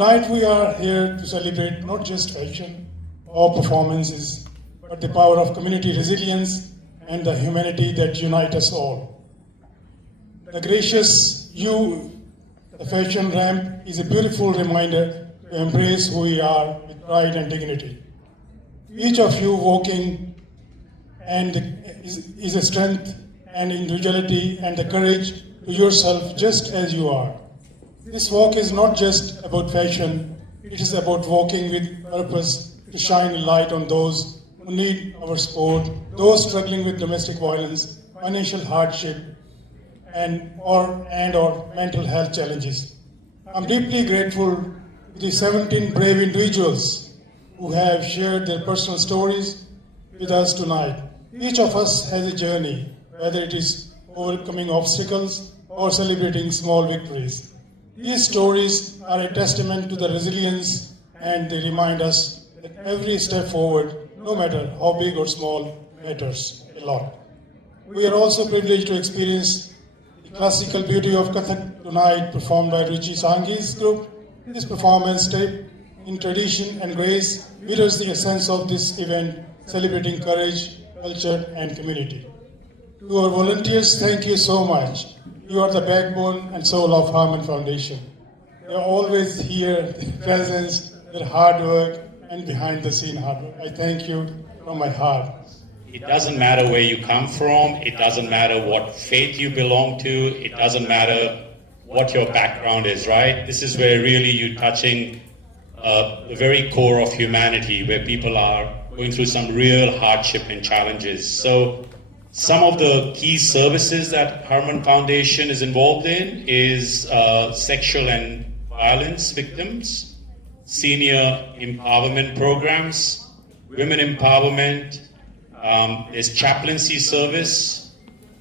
Tonight we are here to celebrate not just fashion or performances, but the power of community resilience and the humanity that unite us all. The gracious you, the fashion ramp, is a beautiful reminder to embrace who we are with pride and dignity. Each of you walking and is a strength and individuality and the courage to yourself just as you are. This walk is not just about fashion, it is about walking with purpose to shine a light on those who need our support, those struggling with domestic violence, financial hardship, or mental health challenges. I'm deeply grateful to the 17 brave individuals who have shared their personal stories with us tonight. Each of us has a journey, whether it is overcoming obstacles or celebrating small victories. These stories are a testament to the resilience, and they remind us that every step forward, no matter how big or small, matters a lot. We are also privileged to experience the classical beauty of Kathak tonight, performed by Ruchi Sanghi's group. This performance, steeped in tradition and grace, mirrors the essence of this event, celebrating courage, culture, and community. To our volunteers, thank you so much. You are the backbone and soul of Harman Foundation. They are always here, their presence, their hard work, and behind the scene hard work. I thank you from my heart. It doesn't matter where you come from, it doesn't matter what faith you belong to, it doesn't matter what your background is, right? This is where really you're touching the very core of humanity, where people are going through some real hardship and challenges. So some of the key services that Harman Foundation is involved in is sexual and violence victims, senior empowerment programs, women empowerment, there's chaplaincy service,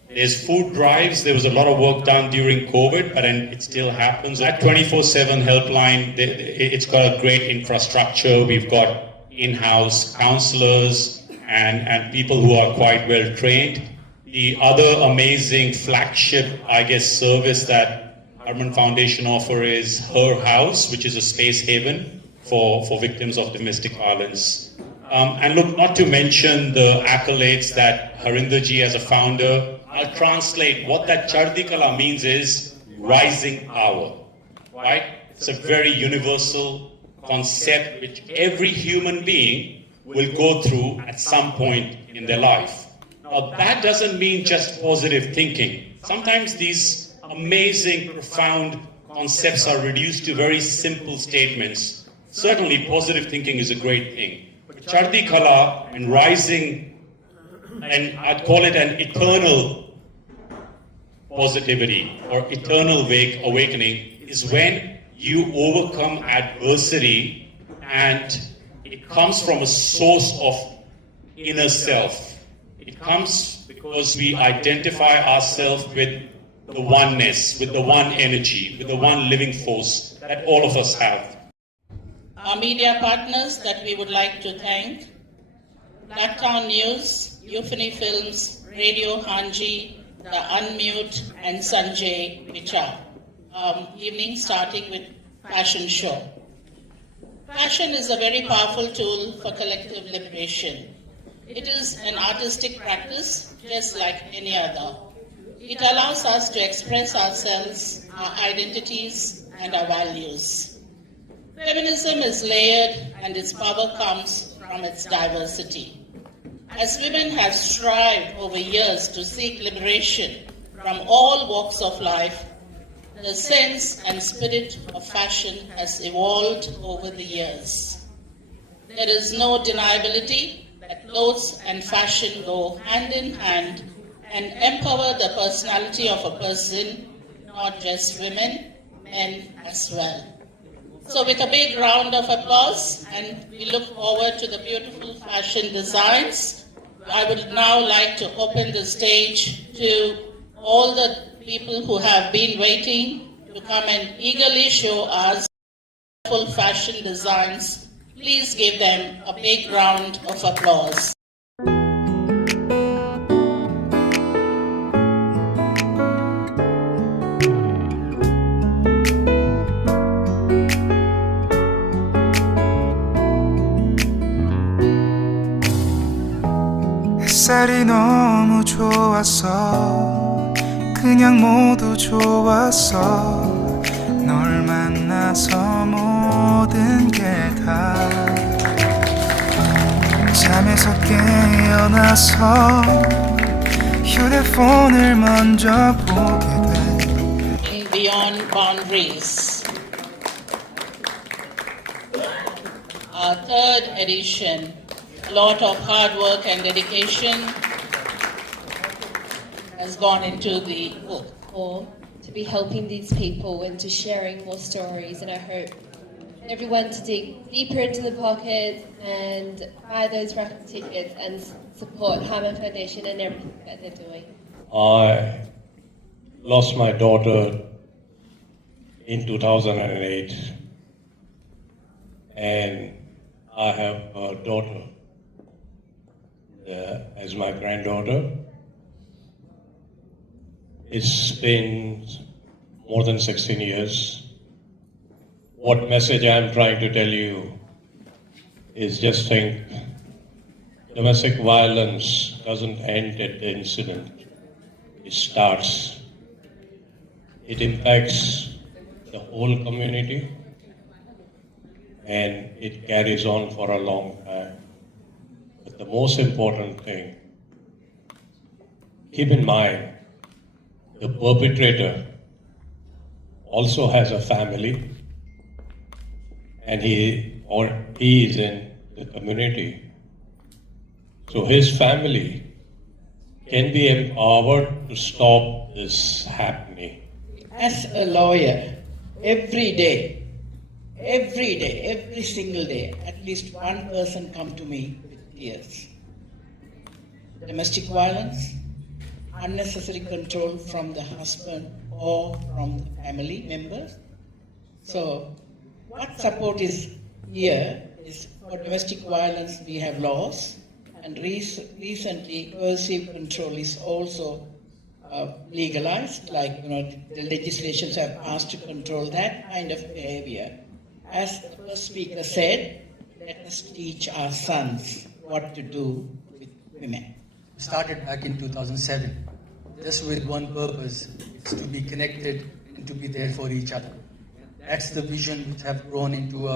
there's food drives. There was a lot of work done during COVID, but it still happens. That 24/7 helpline, it's got a great infrastructure. We've got in-house counselors and people who are quite well trained. The other amazing flagship, service that Harman Foundation offer is Her House, which is a space haven for victims of domestic violence. And look, not to mention the accolades that Harinderji as a founder, I'll translate what that Chardi Kala means is rising power, right? It's a very universal concept which every human being will go through at some point in their life. Now, that doesn't mean just positive thinking. Sometimes these amazing, profound concepts are reduced to very simple statements. Certainly, positive thinking is a great thing. But Chardi Kala and rising, and I'd call it an eternal positivity or eternal awakening, is when you overcome adversity and it comes from a source of inner self. It comes because we identify ourselves with the oneness, with the one energy, with the one living force that all of us have. Our media partners that we would like to thank: Blacktown News, Euphony Films, Radio Hanji, The Unmute, and Sanjhe, Vichar. Evening starting with fashion show. Fashion is a very powerful tool for collective liberation. It is an artistic practice just like any other. It allows us to express ourselves, our identities, and our values. Feminism is layered and its power comes from its diversity. As women have strived over years to seek liberation from all walks of life, the sense and spirit of fashion has evolved over the years. There is no deniability that clothes and fashion go hand in hand and empower the personality of a person, not just women, men as well. So with a big round of applause, and we look forward to the beautiful fashion designs, I would now like to open the stage to all the people who have been waiting to come and eagerly show us full fashion designs. Please give them a big round of applause. 햇살이 너무 좋았어. 그냥 모두 좋았어. 널 만나서 모든 게 다 잠에서 깨어나서 휴대폰을 먼저 보게 돼. Beyond Boundaries. Our third edition. A lot of hard work and dedication has gone into the book. Or to be helping these people and to sharing more stories, and I hope everyone to dig deeper into the pockets and buy those raffle tickets and support Harman Foundation and everything that they're doing. I lost my daughter in 2008, and I have a daughter as my granddaughter. It's been more than 16 years. What message I'm trying to tell you is just think, domestic violence doesn't end at the incident. It starts. It impacts the whole community, and it carries on for a long time. But the most important thing, keep in mind, the perpetrator also has a family, and he is in the community. So his family can be empowered to stop this happening. As a lawyer, every day, every single day, at least one person come to me with tears. Domestic violence, unnecessary control from the husband or from the family members. So what support is here is for domestic violence we have laws, and recently coercive control is also legalized, like the legislations have passed to control that kind of behavior. As the first speaker said, let us teach our sons what to do with women. Started back in 2007, just with one purpose, it's to be connected and to be there for each other. That's the vision which have grown into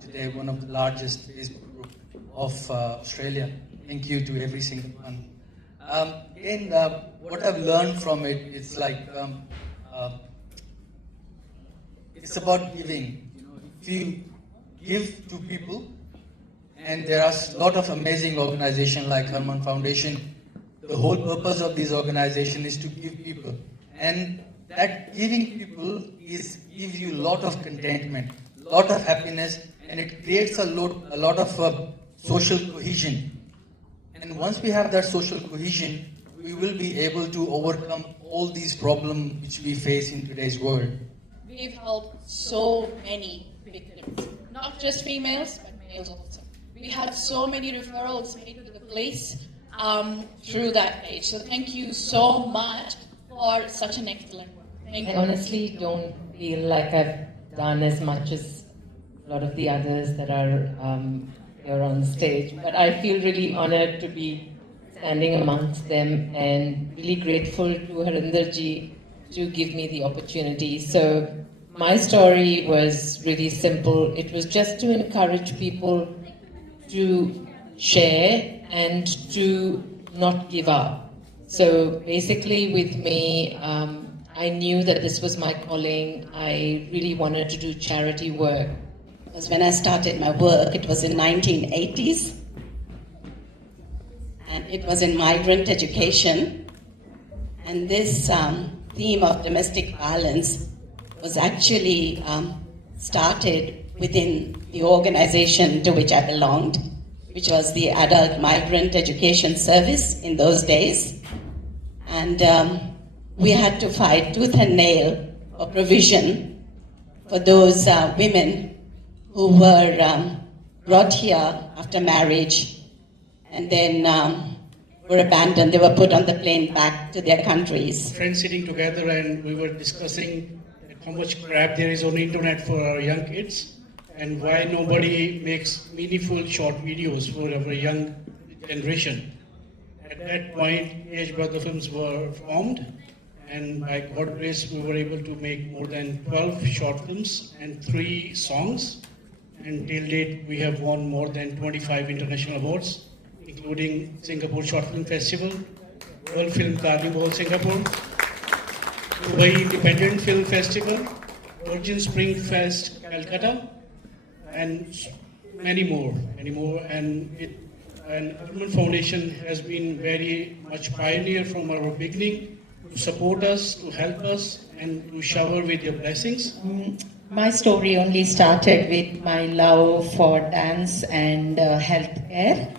today one of the largest Facebook group of Australia. Thank you to every single one. And what I've learned from it, it's like, it's about giving. If you give to people, and there are a lot of amazing organizations like Harman Foundation. The whole purpose of this organization is to give people, and that giving people gives you a lot of contentment, a lot of happiness, and it creates a lot of social cohesion. And once we have that social cohesion, we will be able to overcome all these problems which we face in today's world. We've helped so many victims, not just females, but males also. We had so many referrals made to the place through that page. So thank you so much for such an excellent work. Thank you. I honestly don't feel like I've done as much as a lot of the others that are here on stage, but I feel really honored to be standing amongst them and really grateful to Harinder ji to give me the opportunity. So my story was really simple. It was just to encourage people to share and to not give up. So basically with me, I knew that this was my calling. I really wanted to do charity work. Because when I started my work, it was in 1980s, and it was in migrant education. And this theme of domestic violence was actually started within the organization to which I belonged, which was the Adult Migrant Education Service in those days. And we had to fight tooth and nail for provision for those women who were brought here after marriage and then were abandoned. They were put on the plane back to their countries. Friends sitting together, and we were discussing how much crap there is on the internet for our young kids, and why nobody makes meaningful short videos for our young generation. At that point, Age Brother Films were formed, and by God's grace, we were able to make more than 12 short films and 3 songs. And till date, we have won more than 25 international awards, including Singapore Short Film Festival, World Film Carnival Singapore, Dubai Independent Film Festival, Virgin Spring Fest Calcutta, and many more. And Harman Foundation has been very much pioneer from our beginning to support us, to help us, and to shower with your blessings. My story only started with my love for dance and healthcare,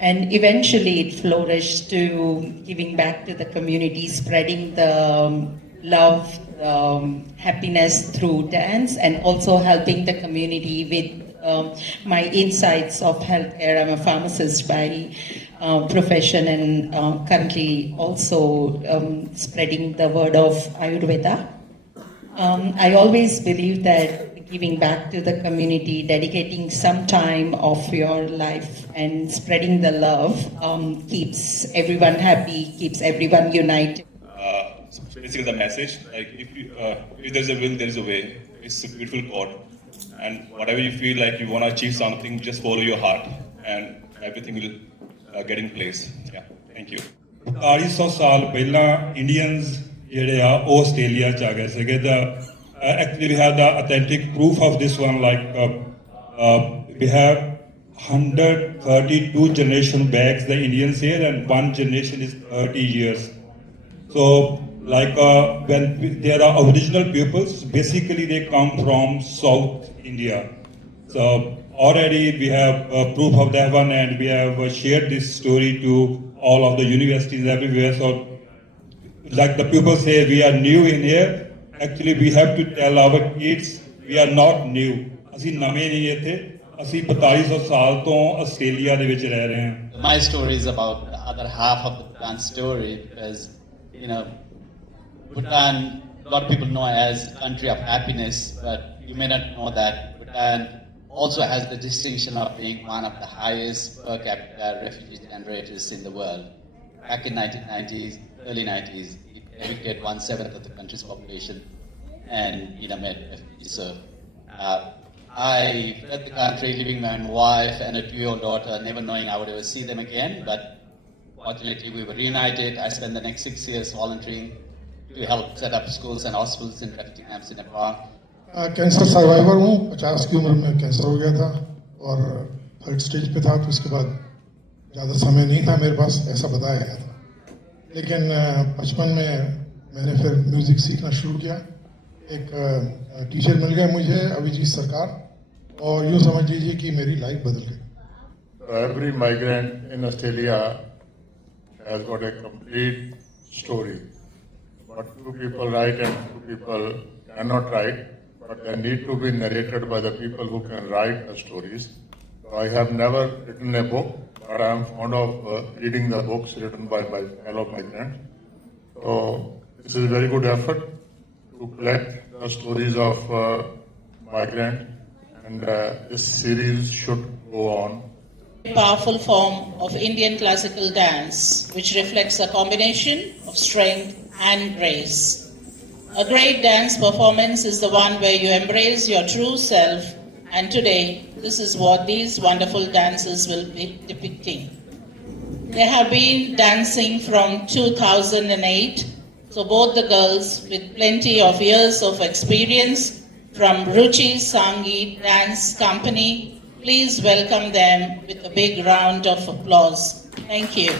and eventually it flourished to giving back to the community, spreading the love, happiness through dance, and also helping the community with my insights of healthcare. I'm a pharmacist by profession, and currently also spreading the word of Ayurveda. I always believe that giving back to the community, dedicating some time of your life and spreading the love keeps everyone happy, keeps everyone united. So basically the message, like if there's a will, there is a way. It's a beautiful quote. And whatever you feel like you want to achieve something, just follow your heart and everything will get in place. Yeah, thank you. 450 ਸਾਲ ਪਹਿਲਾਂ Indians ਜਿਹੜੇ ਆ ਉਹ Australia ਚ ਆ ਗਏ ਸੀਗੇ ਦਾ actually we have the authentic proof of this one, like we have 132 generation backs the Indians here, and one generation is 30 years. So like when there are original peoples, basically they come from South India. So already we have proof of that one, and we have shared this story to all of the universities everywhere. So like the people say, we are new in here. Actually, we have to tell our kids we are not new. ਅਸੀਂ ਨਵੇਂ ਨਹੀਂ ਇੱਥੇ, ਅਸੀਂ 4200 ਸਾਲ ਤੋਂ Australia ਦੇ ਵਿੱਚ ਰਹਿ ਰਹੇ ਹਾਂ. My story is about the other half of the Bhutan story, because Bhutan, a lot of people know as country of happiness, but you may not know that Bhutan also has the distinction of being one of the highest per capita refugee generators in the world. Back in 1990s, early 90s, it educated 1/7 of the country's population, and made refugees. So I fled the country, leaving my wife and a 2-year-old daughter, never knowing I would ever see them again. But fortunately, we were reunited. I spent the next 6 years volunteering to help set up schools and hospitals in refugee camps in Nepal. Cancer survivor हूँ. 50 की उम्र में cancer हो गया था और 3rd stage पे था, तो उसके बाद ज़्यादा समय नहीं था मेरे पास, ऐसा बताया गया था. लेकिन 55 में मैंने फिर म्यूज़िक सीखना शुरू किया. एक टीचर मिल गए मुझे, अभिजीत सरकार, और यूँ समझ लीजिए कि मेरी लाइफ बदल गई. Every migrant in Australia has got a complete story. But few people write and few people cannot write, but they need to be narrated by the people who can write the stories. So I have never written a book, but I am fond of reading the books written by my fellow migrants. So this is a very good effort to collect the stories of migrants, and this series should go on. A powerful form of Indian classical dance, which reflects a combination of strength and grace. A great dance performance is the one where you embrace your true self, and today this is what these wonderful dances will be depicting. They have been dancing from 2008, so both the girls with plenty of years of experience from Ruchi Sangeet Dance Company, please welcome them with a big round of applause. Thank you.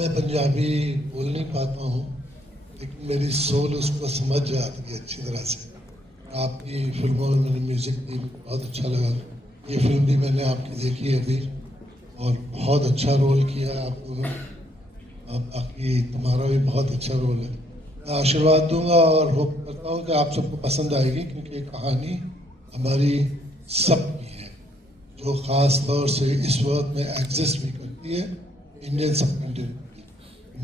मैं पंजाबी बोल नहीं पाता हूँ, लेकिन मेरी soul उसको समझ जाती है अच्छी तरह से. आपकी फिल्मों में मैंने म्यूज़िक भी बहुत अच्छा लगा. ये फिल्म भी मैंने आपकी देखी है अभी, और बहुत अच्छा रोल किया आप दोनों. बाकी तुम्हारा भी बहुत अच्छा रोल है. मैं आशीर्वाद दूंगा और होप करता हूँ कि आप सबको पसंद आएगी, क्योंकि ये कहानी हमारी सबकी है, जो ख़ास तौर से इस वक्त में एग्जिस्ट भी करती है इंडियन सब कंटिनेंट.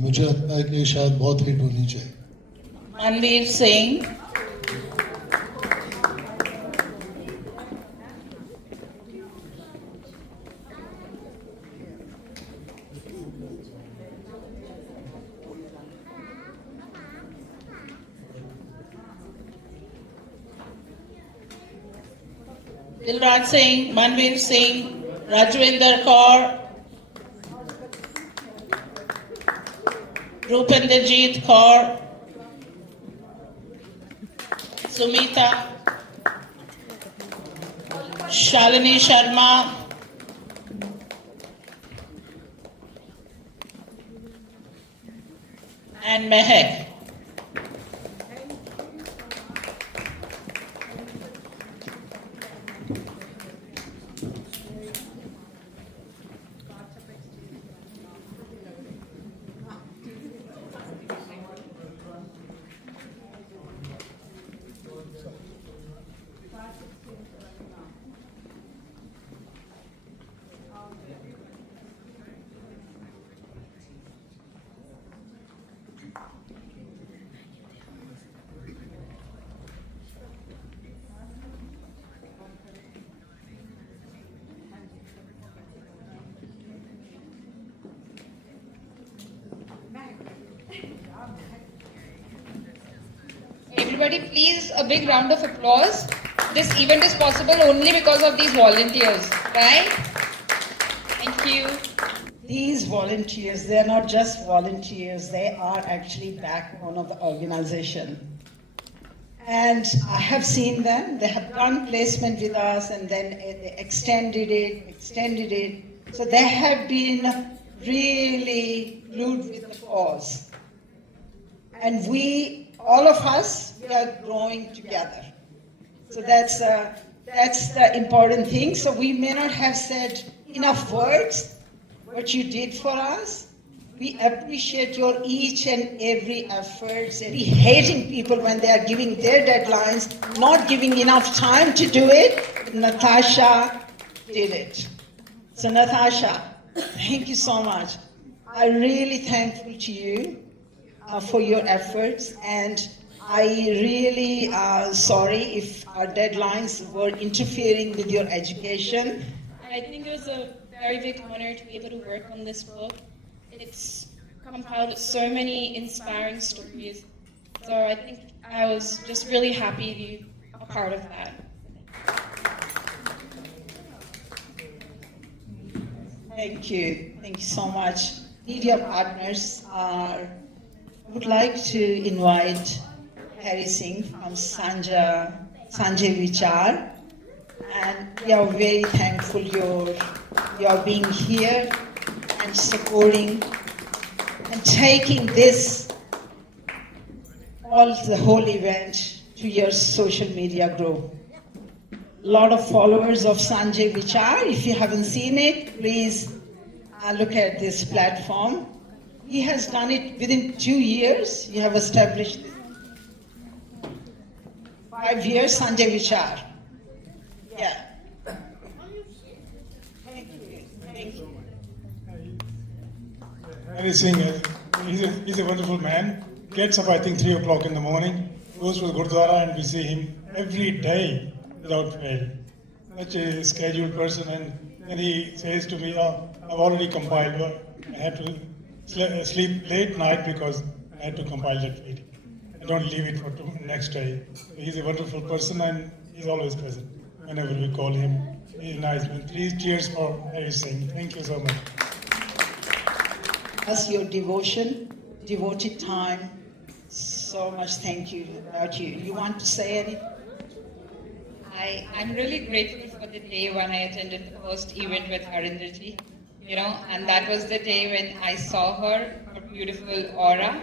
मुझे लगता है कि शायद बहुत हिट होनी चाहिए. Manveer Singh, Dilraj Singh, Manveer Singh, Rajwinder Kaur, Rupenderjeet Kaur, Sumita, Shalini Sharma, and Mehak. Everybody, please, a big round of applause. This event is possible only because of these volunteers, right? Thank you. These volunteers, they're not just volunteers, they are actually backbone of the organization. And I have seen them, they have done placement with us and then they extended it. So they have been really glued with the cause. And we, all of us, we are growing together. So that's the important thing. So we may not have said enough words, what you did for us. We appreciate your each and every efforts. We hating people when they are giving their deadlines, not giving enough time to do it. Natasha did it. So Natasha, thank you so much. I'm really thankful to you for your efforts, and I really sorry if our deadlines were interfering with your education. I think it was a very big honor to be able to work on this book. It's compiled so many inspiring stories. So I think I was just really happy to be a part of that. Thank you. Thank you so much. Media partners are, I would like to invite Harry Singh from Sanjhe Vichar. And we are very thankful you're being here and supporting and taking this, the whole event to your social media group. A lot of followers of Sanjhe Vichar. If you haven't seen it, please look at this platform. He has done it within 2 years. You have established 5 years, Sanjhe Vichar. Yeah. Thank you. Thank you. Harry Singh, he's a wonderful man. Gets up, I think, 3 o'clock in the morning, goes to the Gurdwara, and we see him every day without fail. Such a scheduled person, and he says to me, oh, I've already compiled. I had to sleep late night because I had to compile that video. I don't leave it for next day. He's a wonderful person, and he's always present whenever we call him. He's a nice man. Please cheers for Harry Singh. Thank you so much. As your devotion, devoted time, so much thank you about you. You want to say anything? I'm really grateful for the day when I attended the first event with Harinderji, and that was the day when I saw her beautiful aura,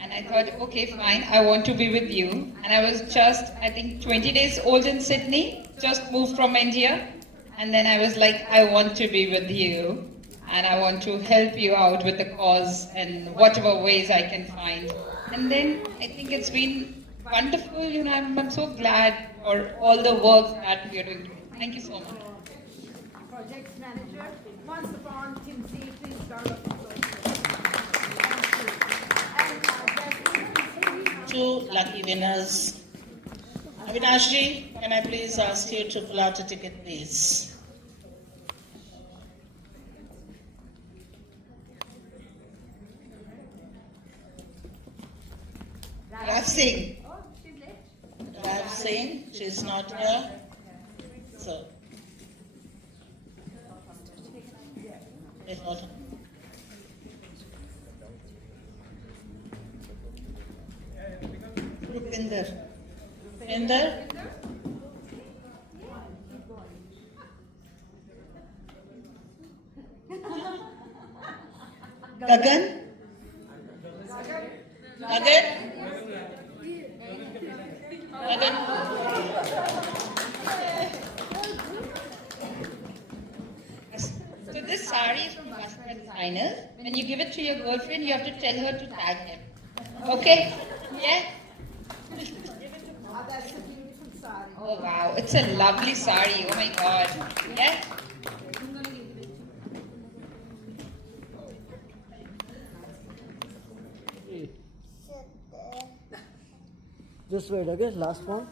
and I thought, okay, fine, I want to be with you. And I was just, I think, 20 days old in Sydney, just moved from India, and then I was like, I want to be with you, and I want to help you out with the cause in whatever ways I can find. And then I think it's been wonderful, I'm so glad for all the work that we are doing. Thank you so much. Project Manager, once upon Kimsey, please round of applause. two lucky winners. Avinashji, can I please ask you to pull out a ticket, please? Rav Singh. Rav Singh, she's not here. So, Rupinder. Rupinder? Gagan. Gagan? Gagan? So this sari is from Vasudha Designers. When you give it to your girlfriend, you have to tell her to tag him. Okay? Yeah? That's a beautiful sari. Oh wow, it's a lovely sari. Oh my god. Yeah? Just wait, okay? Last one.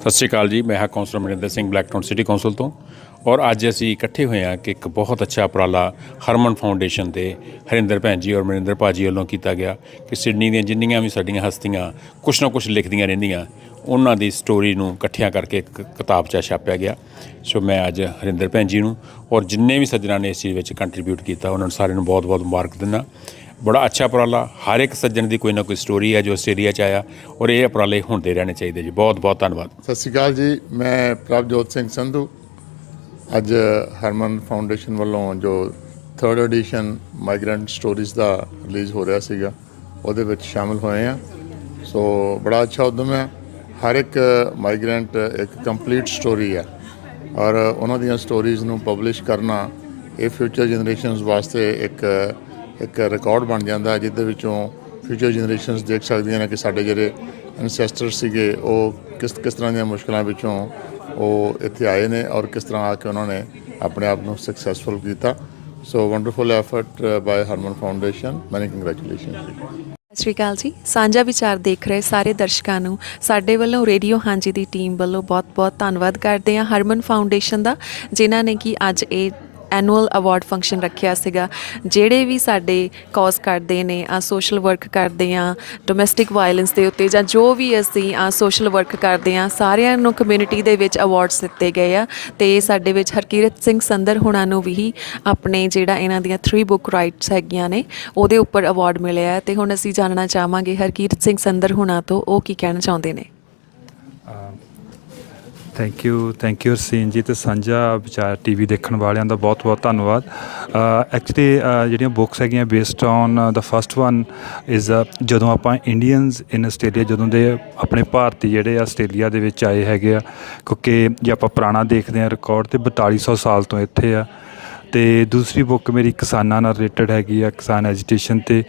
ਸਤਿ ਸ਼੍ਰੀ ਅਕਾਲ ਜੀ, ਮੈਂ ਹਾਂ councillor Maninder Singh Blacktown city council ਤੋਂ। ਔਰ ਅੱਜ ਅਸੀਂ ਇਕੱਠੇ ਹੋਏ ਹਾਂ ਕਿ ਇੱਕ ਬਹੁਤ ਅੱਛਾ ਉਪਰਾਲਾ ਹਰਮਨ ਫਾਊਂਡੇਸ਼ਨ ਦੇ ਹਰਿੰਦਰ ਭੈਣ ਜੀ ਔਰ ਮਨਿੰਦਰ ਭਾਜੀ ਵੱਲੋਂ ਕੀਤਾ ਗਿਆ ਕਿ ਸਿਡਨੀ ਦੀਆਂ ਜਿੰਨੀਆਂ ਵੀ ਸਾਡੀਆਂ ਹਸਤੀਆਂ ਕੁਛ ਨਾ ਕੁਛ ਲਿਖਦੀਆਂ ਰਹਿੰਦੀਆਂ, ਉਹਨਾਂ ਦੀ ਸਟੋਰੀ ਨੂੰ ਇਕੱਠਿਆਂ ਕਰਕੇ ਇੱਕ ਕਿਤਾਬ 'ਚ ਛਾਪਿਆ ਗਿਆ। ਸੋ ਮੈਂ ਅੱਜ ਹਰਿੰਦਰ ਭੈਣ ਜੀ ਨੂੰ ਔਰ ਜਿੰਨੇ ਵੀ ਸੱਜਣਾਂ ਨੇ ਇਸ ਚੀਜ਼ ਵਿੱਚ ਕੰਟਰੀਬਿਊਟ ਕੀਤਾ ਉਹਨਾਂ ਨੂੰ ਸਾਰਿਆਂ ਨੂੰ ਬਹੁਤ ਬਹੁਤ ਮੁਬਾਰਕ ਦਿੰਦਾ। ਬੜਾ ਅੱਛਾ ਉਪਰਾਲਾ, ਹਰ ਇੱਕ ਸੱਜਣ ਦੀ ਕੋਈ ਨਾ ਕੋਈ ਸਟੋਰੀ ਹੈ ਜੋ ਆਸਟ੍ਰੇਲੀਆ 'ਚ ਆਇਆ, ਔਰ ਇਹ ਉਪਰਾਲੇ ਹੁੰਦੇ ਰਹਿਣੇ ਚਾਹੀਦੇ ਜੀ। ਬਹੁਤ ਬਹੁਤ ਧੰਨਵਾਦ। ਸਤਿ ਸ਼੍ਰੀ ਅਕਾਲ ਜੀ, ਮੈਂ ਪ੍ਰਭਜੋਤ ਸਿੰਘ ਸੰਧੂ। ਅੱਜ ਹਰਮਨ ਫਾਊਂਡੇਸ਼ਨ ਵੱਲੋਂ ਜੋ 3rd ਐਡੀਸ਼ਨ ਮਾਈਗਰੈਂਟ ਸਟੋਰੀਜ਼ ਦਾ ਰਿਲੀਜ਼ ਹੋ ਰਿਹਾ ਸੀਗਾ, ਉਹਦੇ ਵਿੱਚ ਸ਼ਾਮਿਲ ਹੋਏ ਹਾਂ। ਸੋ ਬੜਾ ਅੱਛਾ ਉਦਮ ਹੈ। ਹਰ ਇੱਕ ਮਾਈਗਰੈਂਟ ਇੱਕ ਕੰਪਲੀਟ ਸਟੋਰੀ ਹੈ, ਔਰ ਉਹਨਾਂ ਦੀਆਂ ਸਟੋਰੀਜ਼ ਨੂੰ ਪਬਲਿਸ਼ ਕਰਨਾ ਇਹ ਫਿਊਚਰ ਜਨਰੇਸ਼ਨਸ ਵਾਸਤੇ ਇੱਕ ਰਿਕਾਰਡ ਬਣ ਜਾਂਦਾ, ਜਿਹਦੇ ਵਿੱਚੋਂ ਫਿਊਚਰ ਜਨਰੇਸ਼ਨਸ ਦੇਖ ਸਕਦੀਆਂ ਨੇ ਕਿ ਸਾਡੇ ਜਿਹੜੇ ਐਨਸੈਸਟਰ ਸੀਗੇ ਉਹ ਕਿਸ ਤਰ੍ਹਾਂ ਦੀਆਂ ਮੁਸ਼ਕਲਾਂ ਵਿੱਚੋਂ ਉਹ ਇੱਥੇ ਆਏ ਨੇ ਔਰ ਕਿਸ ਤਰ੍ਹਾਂ ਆ ਕੇ ਉਹਨਾਂ ਨੇ ਆਪਣੇ ਆਪ ਨੂੰ ਸਕਸੈਸਫੁਲ ਕੀਤਾ। ਸੋ ਵੰਡਰਫੁਲ ਐਫਰਟ ਬਾਏ ਹਰਮਨ ਫਾਊਂਡੇਸ਼ਨ, ਮੈਨੀ ਕੰਗ੍ਰੈਚੁਲੇਸ਼ਨ। ਸਤਿ ਸ਼੍ਰੀ ਅਕਾਲ ਜੀ। ਸਾਂਝਾ ਵਿਚਾਰ ਦੇਖ ਰਹੇ ਸਾਰੇ ਦਰਸ਼ਕਾਂ ਨੂੰ ਸਾਡੇ ਵੱਲੋਂ ਰੇਡੀਓ ਹਾਂਜੀ ਦੀ ਟੀਮ ਵੱਲੋਂ ਬਹੁਤ-ਬਹੁਤ ਧੰਨਵਾਦ ਕਰਦੇ ਹਾਂ ਹਰਮਨ ਫਾਊਂਡੇਸ਼ਨ ਦਾ, ਜਿਨ੍ਹਾਂ ਨੇ ਕਿ ਅੱਜ ਇਹ ਐਨੂਅਲ ਅਵਾਰਡ ਫੰਕਸ਼ਨ ਰੱਖਿਆ ਸੀਗਾ। ਜਿਹੜੇ ਵੀ ਸਾਡੇ ਕੌਜ਼ ਕਰਦੇ ਨੇ, ਸੋਸ਼ਲ ਵਰਕ ਕਰਦੇ ਹਾਂ ਡੋਮੈਸਟਿਕ ਵਾਇਲੈਂਸ ਦੇ ਉੱਤੇ, ਜਾਂ ਜੋ ਵੀ ਅਸੀਂ ਸੋਸ਼ਲ ਵਰਕ ਕਰਦੇ ਹਾਂ, ਸਾਰਿਆਂ ਨੂੰ ਕਮਿਊਨਿਟੀ ਦੇ ਵਿੱਚ ਅਵਾਰਡਸ ਦਿੱਤੇ ਗਏ ਆ। ਅਤੇ ਸਾਡੇ ਵਿੱਚ ਹਰਕੀਰਤ ਸਿੰਘ ਸੰਦਰ ਹੁਣਾਂ ਨੂੰ ਵੀ ਆਪਣੇ ਜਿਹੜਾ ਇਹਨਾਂ ਦੀਆਂ 3 ਬੁੱਕ ਰਾਈਟਸ ਹੈਗੀਆਂ ਨੇ ਉਹਦੇ ਉੱਪਰ ਅਵਾਰਡ ਮਿਲਿਆ। ਅਤੇ ਹੁਣ ਅਸੀਂ ਜਾਣਨਾ ਚਾਹਾਂਗੇ ਹਰਕੀਰਤ ਸਿੰਘ ਸੰਦਰ ਹੁਣਾਂ ਤੋਂ ਉਹ ਕੀ ਕਹਿਣਾ ਚਾਹੁੰਦੇ ਨੇ। ਥੈਂਕ ਯੂ ਰਸੀਨ ਜੀ ਅਤੇ ਸਾਂਝਾ ਵਿਚਾਰ TV ਦੇਖਣ ਵਾਲਿਆਂ ਦਾ ਬਹੁਤ ਬਹੁਤ ਧੰਨਵਾਦ। ਐਕਚੁਅਲੀ ਜਿਹੜੀਆਂ ਬੁੱਕਸ ਹੈਗੀਆਂ based on the first one is ਜਦੋਂ ਆਪਾਂ ਇੰਡੀਅਨਸ ਇਨ ਆਸਟ੍ਰੇਲੀਆ, ਜਦੋਂ ਦੇ ਆਪਣੇ ਭਾਰਤੀ ਜਿਹੜੇ ਆਸਟ੍ਰੇਲੀਆ ਦੇ ਵਿੱਚ ਆਏ ਹੈਗੇ ਆ, ਕਿਉਂਕਿ ਜੇ ਆਪਾਂ ਪੁਰਾਣਾ ਦੇਖਦੇ ਹਾਂ ਰਿਕਾਰਡ ਤਾਂ 4200 ਸਾਲ ਤੋਂ ਇੱਥੇ ਆ। ਅਤੇ ਦੂਸਰੀ ਬੁੱਕ ਮੇਰੀ ਕਿਸਾਨਾਂ ਨਾਲ ਰਿਲੇਟਡ ਹੈਗੀ ਆ, ਕਿਸਾਨ ਐਜੀਟੇਸ਼ਨ ਅਤੇ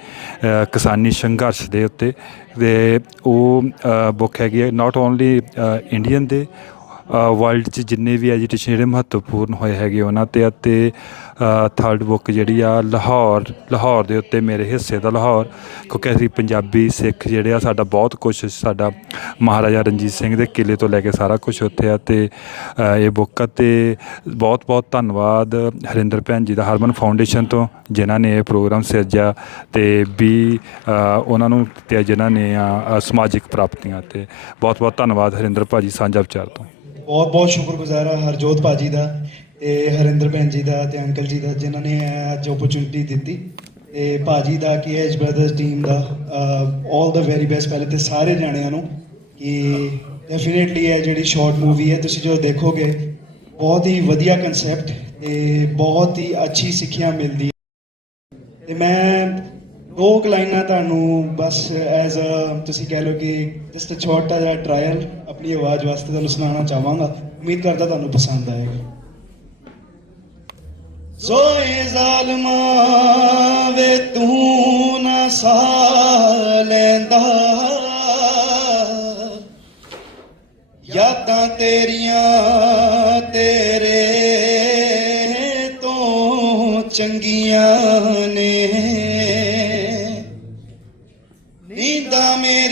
ਕਿਸਾਨੀ ਸੰਘਰਸ਼ ਦੇ ਉੱਤੇ। ਅਤੇ ਉਹ ਬੁੱਕ ਹੈਗੀ ਆ ਨਾਟ ਓਨਲੀ ਇੰਡੀਅਨ ਦੇ, ਵਰਲਡ 'ਚ ਜਿੰਨੇ ਵੀ ਐਜੀਟੇਸ਼ਨ ਜਿਹੜੇ ਮਹੱਤਵਪੂਰਨ ਹੋਏ ਹੈਗੇ ਉਹਨਾਂ 'ਤੇ। ਅਤੇ 3rd ਬੁੱਕ ਜਿਹੜੀ ਆ ਲਾਹੌਰ ਦੇ ਉੱਤੇ, ਮੇਰੇ ਹਿੱਸੇ ਦਾ ਲਾਹੌਰ, ਕਿਉਂਕਿ ਅਸੀਂ ਪੰਜਾਬੀ ਸਿੱਖ ਜਿਹੜੇ ਆ ਸਾਡਾ ਬਹੁਤ ਕੁਛ, ਸਾਡਾ ਮਹਾਰਾਜਾ ਰਣਜੀਤ ਸਿੰਘ ਦੇ ਕਿਲੇ ਤੋਂ ਲੈ ਕੇ ਸਾਰਾ ਕੁਛ ਉੱਥੇ ਆ। ਅਤੇ ਇਹ ਬੁੱਕ ਆ। ਅਤੇ ਬਹੁਤ ਬਹੁਤ ਧੰਨਵਾਦ ਹਰਿੰਦਰ ਭੈਣ ਜੀ ਦਾ ਹਰਮਨ ਫਾਊਂਡੇਸ਼ਨ ਤੋਂ, ਜਿਨ੍ਹਾਂ ਨੇ ਇਹ ਪ੍ਰੋਗਰਾਮ ਸਿਰਜਿਆ, ਅਤੇ ਵੀ ਉਹਨਾਂ ਨੂੰ ਦਿੱਤੇ ਜਿਨ੍ਹਾਂ ਨੇ ਸਮਾਜਿਕ ਪ੍ਰਾਪਤੀਆਂ। ਅਤੇ ਬਹੁਤ ਬਹੁਤ ਧੰਨਵਾਦ ਹਰਿੰਦਰ ਭਾਜੀ ਸਾਂਝਾ ਵਿਚਾਰ ਤੋਂ। ਬਹੁਤ ਬਹੁਤ ਸ਼ੁਕਰਗੁਜ਼ਾਰ ਹਾਂ ਹਰਜੋਤ ਭਾਜੀ ਦਾ ਅਤੇ ਹਰਿੰਦਰ ਭੈਣ ਜੀ ਦਾ ਅਤੇ ਅੰਕਲ ਜੀ ਦਾ, ਜਿਨ੍ਹਾਂ ਨੇ ਅੱਜ ਓਪਰਚੁਨਿਟੀ ਦਿੱਤੀ। ਅਤੇ ਭਾਜੀ ਦਾ KH ਬ੍ਰਦਰਸ ਟੀਮ ਦਾ ਆਲ ਦਾ ਵੈਰੀ ਬੈਸਟ ਪਹਿਲੇ ਤਾਂ ਸਾਰੇ ਜਾਣਿਆਂ ਨੂੰ। ਕਿ ਡੈਫੀਨੇਟਲੀ ਇਹ ਜਿਹੜੀ ਸ਼ਾਰਟ ਮੂਵੀ ਹੈ ਤੁਸੀਂ ਜੋ ਦੇਖੋਗੇ, ਬਹੁਤ ਹੀ ਵਧੀਆ ਕੰਸੈਪਟ ਅਤੇ ਬਹੁਤ ਹੀ ਅੱਛੀ ਸਿੱਖਿਆ ਮਿਲਦੀ ਹੈ। ਅਤੇ ਮੈਂ 2 ਲਾਈਨਾਂ ਤੁਹਾਨੂੰ ਬਸ ਐਜ਼ ਤੁਸੀਂ ਕਹਿ ਲਓ ਕਿ ਜਸਟ ਛੋਟਾ ਜਿਹਾ ਟਰਾਇਲ ਆਪਣੀ ਆਵਾਜ਼ ਵਾਸਤੇ ਤੁਹਾਨੂੰ ਸੁਣਾਉਣਾ ਚਾਹਾਂਗਾ। ਉਮੀਦ ਕਰਦਾ ਤੁਹਾਨੂੰ ਪਸੰਦ ਆਏਗਾ। ਸੋਏ ਜ਼ਾਲਮਾ ਵੇ ਤੂੰ ਨਾ ਸਾਹ ਲੈਂਦਾ, ਯਾਦਾਂ ਤੇਰੀਆਂ ਤੇਰੇ ਤੋਂ ਚੰਗੀਆਂ ਨੇ, ਨੀਂਦਾਂ ਮੇਰੀ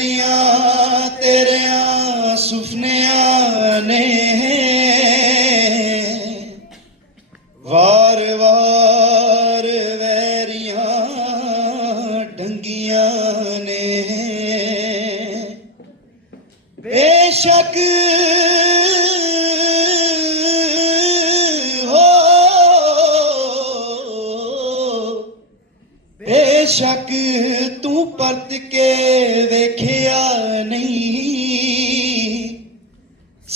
ने वार वार वैरियां डंगियां ने बेशक हो बेशक तू परत के वेखिया नहीं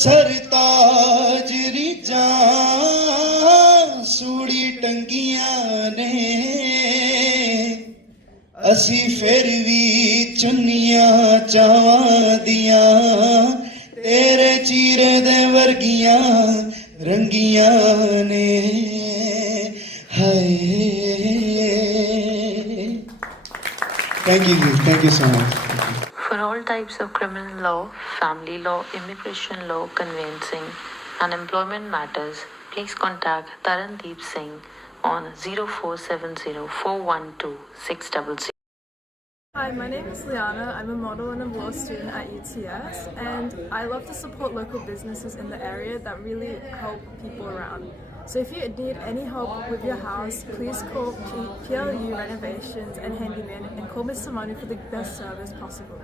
सरताज रीजां सूड़ी टंगियां ने असी फिर भी चुन्नियां चावां दियां तेरे चीरे दे वर्गियां रंगियां ने हाय thank you so much. For all types of criminal law, family law, immigration law, conveyancing, and employment matters, please contact Tarandeep Singh on 0470412600. Hi, my name is Liana. I'm a model and a law student at UTS, and I love to support local businesses in the area that really help people around. So if you need any help with your house, please call PLU Renovations and Handyman and call Mr. Manu for the best service possible.